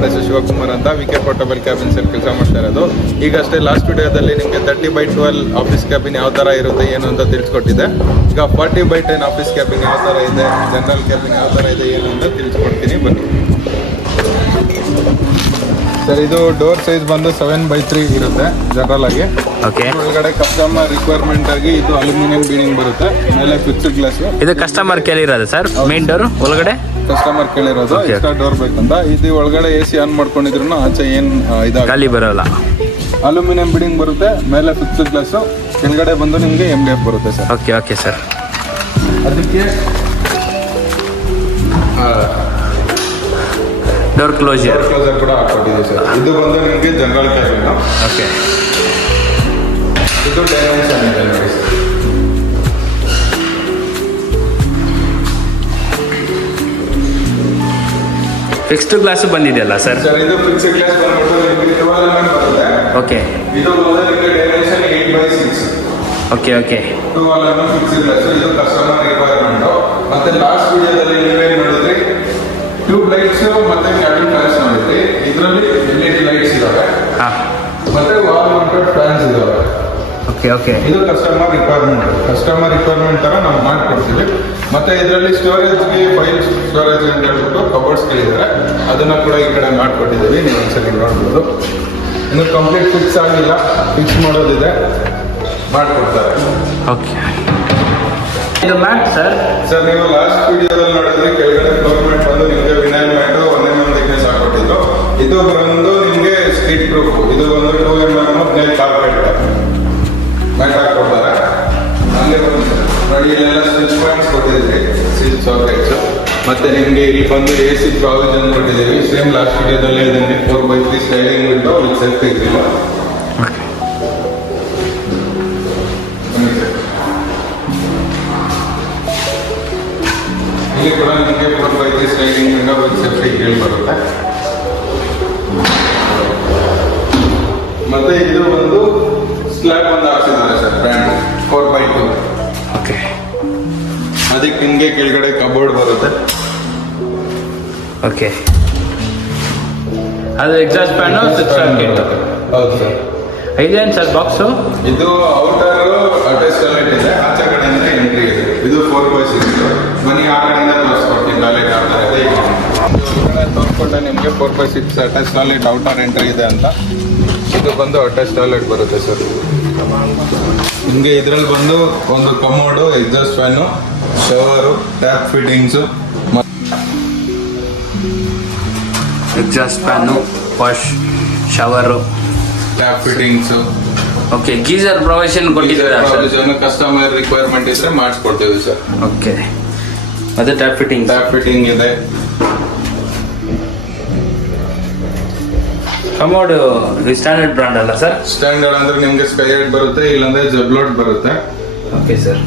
ನನ್ನ ಹೆಸರು ಶಿವಕುಮಾರ್ ಅಂತ ವಿ ಕೆ ಪೋರ್ಟಬಲ್ ಕ್ಯಾಬಿನ್ಸ್ ಅಲ್ಲಿ ಕೆಲಸ ಮಾಡ್ತಾ ಇರೋದು. ಈಗಷ್ಟೇ ಲಾಸ್ಟ್ ವಿಡಿಯೋದಲ್ಲಿ ನಿಮಗೆ 30x12 ಆಫೀಸ್ ಕ್ಯಾಬಿನ್ ಯಾವ ಥರ ಇರುತ್ತೆ ಏನು ಅಂತ ತಿಳಿಸ್ಕೊಟ್ಟಿದ್ದೆ. ಈಗ 40x10 ಆಫೀಸ್ ಕ್ಯಾಬಿನ್ ಯಾವ ಥರ ಇದೆ, ಜನರಲ್ ಕ್ಯಾಬಿನ್ ಯಾವ ಥರ ಇದೆ ಏನು ಅಂತ ತಿಳಿಸ್ಕೊಡ್ತೀನಿ ಬನ್ನಿ. ಸರ್, ಇದು ಡೋರ್ ಸೈಜ್ ಬಂದು 7x3 ಇರುತ್ತೆ ಜನರಲ್ ಆಗಿ. ಓಕೆ. ಒಳಗಡೆ ಕಸ್ಟಮರ್ ರಿಕ್ವೈರ್ಮೆಂಟ್ ಆಗಿ ಇದು ಅಲ್ಯೂಮಿನಿಯಂ ಬೀಡಿಂಗ್ ಬರುತ್ತೆ, ಮೇಲೆ ಫಿಕ್ಸ್ಡ್ ಗ್ಲಾಸ್. ಇದು ಕಸ್ಟಮರ್ ಕೇಳಿರೋದು ಸರ್, ಮೇನ್ ಡೋರ್ ಒಳಗಡೆ ಕಸ್ಟಮರ್ ಕೇಳಿರೋದು ಎಕ್ಸ್ಟ್ರಾ ಡೋರ್ ಬೇಕಂತ. ಇದು ಒಳಗಡೆ AC ಆನ್ ಮಾಡ್ಕೊಂಡಿದ್ರು ಆಚೆ ಏನು ಖಾಲಿ ಬರೋಲ್ಲ. ಅಲ್ಯೂಮಿನಿಯಂ ಬೀಡಿಂಗ್ ಬರುತ್ತೆ, ಮೇಲೆ ಫಿಕ್ಸ್ಡ್ ಗ್ಲಾಸ್, ಕೆಳಗಡೆ ಬಂದು ನಿಮಗೆ MDF ಬರುತ್ತೆ ಸರ್. Okay okay sir. ಅದಕ್ಕೆ ಡೋರ್ ಕ್ಲೋಸರ್ ಕೂಡ ಹಾಕೊಟ್ಟಿದ್ದೀವಿ ಸರ್. ಇದು ಬಂದು ನಿಮಗೆ ಜನರಲ್ ಕ್ಯಾಬಿನ್. ಓಕೆ. ಇದು ಡೈಮೆನ್ಷನ್ ಇದೆ ನೋಡಿ ಸರ್. ಫಿಕ್ಸ್ಡ್ ಗ್ಲಾಸ್ ಬಂದಿದೆಯಲ್ಲ ಸರ್? ಸರ್, ಇದು ಫಿಕ್ಸ್ಡ್ ಗ್ಲಾಸ್ ಬಂದ್ಬಿಟ್ಟು ನಿಮಗೆ 12 mm ಬರುತ್ತೆ. ಓಕೆ. ಇದು ಬಂದು ನಿಮಗೆ dimension 8x6. Okay okay. 12 mm fixed glass. ಇದು ಕಸ್ಟಮರ್ ರಿಕ್ವೈರ್ಮೆಂಟ್. ಮತ್ತೆ ಲಾಸ್ಟ್ ವಿಡಿಯೋದಲ್ಲಿ ನೀವೇನು ನೋಡಿದ್ರಿ, ಟ್ಯೂಬ್ ಲೈಟ್ಸ್ ಮತ್ತೆ ಕ್ಯಾಬಿನ್ ಫ್ಯಾನ್ಸ್ ನೋಡಿದ್ರಿ. ಇದರಲ್ಲಿ LED ಲೈಟ್ಸ್ ಇದಾವೆ, ಮತ್ತೆ ವಾಲ್ ಮೌಂಟೆಡ್ ಫ್ಯಾನ್ಸ್ ಇದಾವೆ. Okay okay. ಇದು ಕಸ್ಟಮರ್ ರಿಕ್ವೈರ್ಮೆಂಟ್ ತರ ನಾವು ಮಾಡ್ಕೊಡ್ತೀವಿ. ಮತ್ತೆ ಇದರಲ್ಲಿ ಸ್ಟೋರೇಜ್ಗೆ ಫೈಲ್ ಸ್ಟೋರೇಜ್ ಅಂತ ಹೇಳ್ಬಿಟ್ಟು ಕಬೋರ್ಡ್ಸ್ ಗಳಿದ್ದಾರೆ, ಅದನ್ನ ಕೂಡ ಈ ಕಡೆ ಮಾಡ್ಕೊಟ್ಟಿದ್ದೀವಿ. ನೀವು ಒಂದ್ಸರಿ ನೋಡ್ಬೋದು. ಇನ್ನು ಕಂಪ್ಲೀಟ್ ಫಿಕ್ಸ್ ಆಗಿಲ್ಲ, ಫಿಕ್ಸ್ ಮಾಡೋದಿದೆ, ಮಾಡ್ಕೊಡ್ತಾರೆ. ಓಕೆ. ಇದು ಮ್ಯಾಟ್ ಸರ್? ಸರ್, ನೀವು ಲಾಸ್ಟ್ ವಿಡಿಯೋದಲ್ಲಿ ನೋಡಿದ್ರೆ ಕೆಳಗಡೆ ಫ್ಲೋರ್ ಮ್ಯಾಟ್ ಬಂದು ನಿಮಗೆ ವಿನೈಲ್ ಮ್ಯಾಟ್ 1 mm thickness ಹಾಕೊಟ್ಟಿದ್ದು. ಇದು ಬಂದು ನಿಮಗೆ ಸ್ಕಿಡ್ ಪ್ರೂಫ್. ಇದು ಬಂದು 2 mm ನೇಲ್ ಕಾರ್ಪೆಟ್ ಮ್ಯಾಟ್ ಹಾಕೊಡ್ತಾರೆ. ಹಂಗೆ ಬಂದು ನೋಡಿ, ಇಲ್ಲೆಲ್ಲ ಸ್ವಿಚ್ ಪಾಯಿಂಟ್ಸ್ ಕೊಟ್ಟಿದ್ದೀವಿ, ಸ್ವಿಚ್ ಸಾಕೆಟ್ಸ್. ಮತ್ತೆ ನಿಮಗೆ ಇಲ್ಲಿ ಬಂದು AC ಪ್ರಾವಿಷನ್ ಕೊಟ್ಟಿದ್ದೀವಿ. ಸೇಮ್ ಲಾಸ್ಟ್ ವಿಡಿಯೋದಲ್ಲಿ ಇದನ್ನೇ 4x3 sliding window with self exit. ಇಲ್ಲಿ ಕೂಡ ನಿಮಗೆ 4x3 sliding window with safety grill ಬರುತ್ತೆ. ಮತ್ತೆ ಇದು ಒಂದು ಸ್ಲ್ಯಾಬ್ ಒಂದು ಹಾಕ್ಸಿದ್ದಾರೆ ಸರ್, ಬ್ರ್ಯಾಂಡ್ 4x2. ಓಕೆ. ಅದಕ್ಕೆ ನಿಮಗೆ ಕೆಳಗಡೆ ಕಬೋರ್ಡ್ ಬರುತ್ತೆ. ಓಕೆ. ಅದು ಎಕ್ಸಾಸ್ಟ್ ಫ್ಯಾನು, ಸ್ವಿಚ್ ಸಾಕೆಟ್. ಹೌದು ಸರ್. ಇದೇನು ಸರ್ ಬಾಕ್ಸು? ಇದು ಔಟರ್ ಅಟ್ಯಾಚ್ ಟಾಯ್ಲೆಟ್ ಇದೆ, ಆಚೆ ಕಡೆಯಿಂದ ಎಂಟ್ರಿ ಇದೆ. ಇದು 4x6. ಮನೆ ಆ ಕಡೆಯಿಂದ ತೋರಿಸ್ಕೊಡ್ತೀನಿ, ಟಾಯ್ಲೆಟ್ ಯಾವ ಥರ ಇದೆ. ಒಳಗಡೆ ತೋರಿಸ್ಕೊಂಡೆ ನಿಮಗೆ 4x6 attach toilet outer entry ಇದೆ ಅಂತ. ಇದು ಬಂದು ಅಟ್ಯಾಚ್ ಟಾಯ್ಲೆಟ್ ಬರುತ್ತೆ ಸರ್. ನಿಮಗೆ ಇದರಲ್ಲಿ ಬಂದು ಒಂದು commode, exhaust fan, shower, tap fittings, exhaust fan, wash, shower, tap fittings. Okay. Geyser provision ಕೊಟ್ಟಿದ್ದೀರಾ ಸರ್? ಕಸ್ಟಮರ್ ರಿಕ್ವೈರ್ಮೆಂಟ್ ಇದ್ರೆ ಮಾಡಿಸ್ಕೊಡ್ತೀವಿ ಸರ್. ಓಕೆ. ಅದು ಟ್ಯಾಪ್ ಫಿಟ್ಟಿಂಗ್ ಇದೆ. ಕಮೋಡ್ ಸ್ಟ್ಯಾಂಡರ್ಡ್ ಬ್ರಾಂಡ್ ಅಲ್ಲ ಸರ್? ಸ್ಟ್ಯಾಂಡರ್ಡ್ ಅಂದ್ರೆ ನಿಮ್ಗೆ ಸ್ಕೈಯರ್ಡ್ ಬರುತ್ತೆ, ಇಲ್ಲಾಂದ್ರೆ ಜಬ್ಲೋಡ್ ಬರುತ್ತೆ. Okay sir.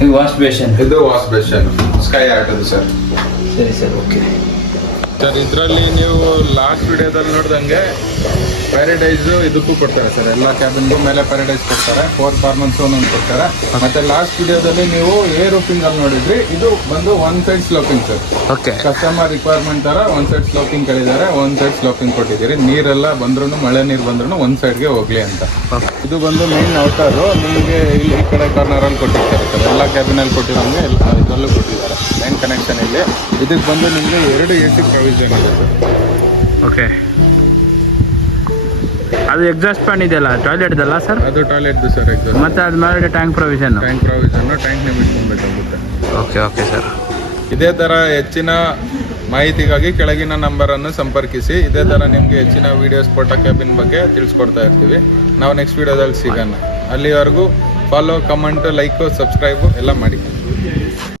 ಇದು ವಾಶ್ ಬೇಷನ್. ಇದು ವಾಶ್ ಬೇಷನ್ ಸ್ಕೈ ಆರ್ಟ್ ಅದು ಸರ್. ಸರಿ ಸರ್. ಓಕೆ ಸರ್, ಇದರಲ್ಲಿ ನೀವು ಲಾಸ್ಟ್ ವಿಡಿಯೋದಲ್ಲಿ ನೋಡ್ದಂಗೆ ಪ್ಯಾರಡೈಸ್ ಇದಕ್ಕೂ ಕೊಡ್ತಾರೆ ಸರ್. ಎಲ್ಲ ಕ್ಯಾಬಿನ್ಗೂ ಮೇಲೆ ಪ್ಯಾರಡೈಸ್ ಕೊಡ್ತಾರೆ, 4 ಕಾರ್ನರ್ಸ್ ಒಂದೊಂದು ಕೊಡ್ತಾರೆ. ಮತ್ತೆ ಲಾಸ್ಟ್ ವಿಡಿಯೋದಲ್ಲಿ ನೀವು ಏರ್ ರೂಫಿಂಗ್ ಅಲ್ಲಿ ನೋಡಿದ್ರಿ, ಇದು ಬಂದು 1 side sloping sir. Okay. Customer requirement ತರ 1 ಸೈಡ್ ಸ್ಲೋಪಿಂಗ್ ಕೇಳಿದ್ದಾರೆ, 1 ಸೈಡ್ ಸ್ಲೋಪಿಂಗ್ ಕೊಟ್ಟಿದ್ದೀರಿ. ನೀರೆಲ್ಲ ಬಂದ್ರೂ, ಮಳೆ ನೀರು ಬಂದ್ರೂ 1 ಸೈಡ್ಗೆ ಹೋಗ್ಲಿ ಅಂತ. ಇದು ಬಂದು ಮೇನ್ ಔಟರು. ನಿಮಗೆ ಇಲ್ಲಿ ಈ ಕಡೆ ಕಾರ್ನರಲ್ಲಿ ಕೊಟ್ಟಿರ್ತಾರೆ ಸರ್, ಎಲ್ಲ ಕ್ಯಾಬಿನಲ್ಲಿ ಕೊಟ್ಟಿರೋಂಗೆ ಇದರಲ್ಲೂ ಕೊಟ್ಟಿದ್ದಾರೆ. ಲೈನ್ ಕನೆಕ್ಷನ್ ಇಲ್ಲಿ. ಇದಕ್ಕೆ ಬಂದು ನಿಮಗೆ 2 AC ಪ್ರಾವಿಷನ್ ಇದೆ ಸರ್. ಓಕೆ. ಅದು ಎಕ್ಸಾಸ್ಟ್ ಫ್ಯಾನ್ ಇದೆಯಲ್ಲ, ಟಾಯ್ಲೆಟ್ದಲ್ಲ ಸರ್? ಅದು ಟಾಯ್ಲೆಟ್ದು ಸರ್ ಎಕ್ಸಾಸ್ಟ್. ಮತ್ತೆ ಅದು ಮೇಲೆ ಟ್ಯಾಂಕ್ ಪ್ರಾವಿಷನ್ ಟ್ಯಾಂಕ್ನ ಇಟ್ಕೊಬೇಕಾಗುತ್ತೆ. Okay okay sir. ಇದೇ ಥರ ಹೆಚ್ಚಿನ ಮಾಹಿತಿಗಾಗಿ ಕೆಳಗಿನ ನಂಬರನ್ನು ಸಂಪರ್ಕಿಸಿ. ಇದೇ ಥರ ನಿಮಗೆ ಹೆಚ್ಚಿನ ವೀಡಿಯೋಸ್ ಫೋಟೋ ಕ್ಯಾಬಿನ್ ಬಗ್ಗೆ ತಿಳಿಸ್ಕೊಡ್ತಾ ಇರ್ತೀವಿ. ನಾವು ನೆಕ್ಸ್ಟ್ ವೀಡಿಯೋದಲ್ಲಿ ಸಿಗೋಣ. ಅಲ್ಲಿವರೆಗೂ ಫಾಲೋ, ಕಮೆಂಟ್, ಲೈಕ್, ಸಬ್ಸ್ಕ್ರೈಬು ಎಲ್ಲ ಮಾಡಿ.